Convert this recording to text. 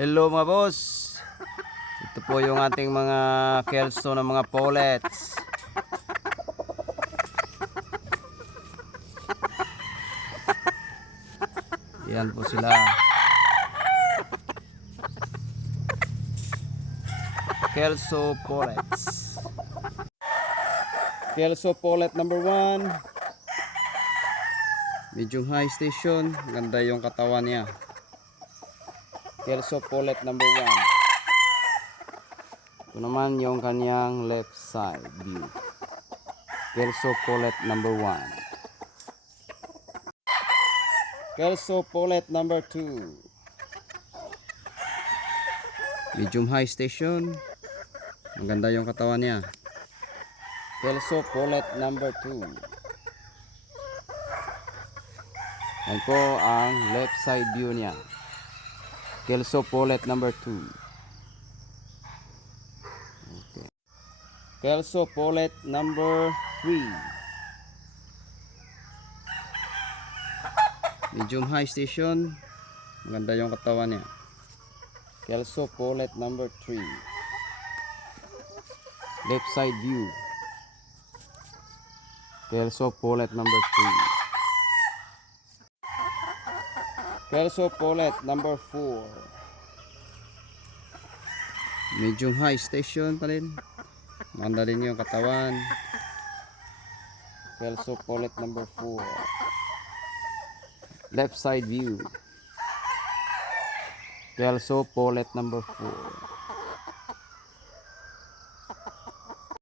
Hello mga boss. Ito po yung ating mga kelso ng mga pullets. Yan po sila. Kelso pullets. Kelso pullet number 1. Medium high station. Ganda yung katawan niya. Kelso pullet number 1. Ito naman yung kanyang left side view. Kelso pullet number 1. Kelso pullet number 2. Medium high station. Maganda yung katawan niya. Kelso pullet number 2. Yan po ang left side view niya. Kelso pullet number 2. Okay. Kelso pullet number 3. Medium high station. Maganda yung katawan niya. Kelso pullet number 3. Left side view. Kelso pullet number 3. Kelso pullet number 4. Medium high station pa rin. Maganda rin yung katawan. Kelso pullet number 4. Left side view. Kelso pullet number 4.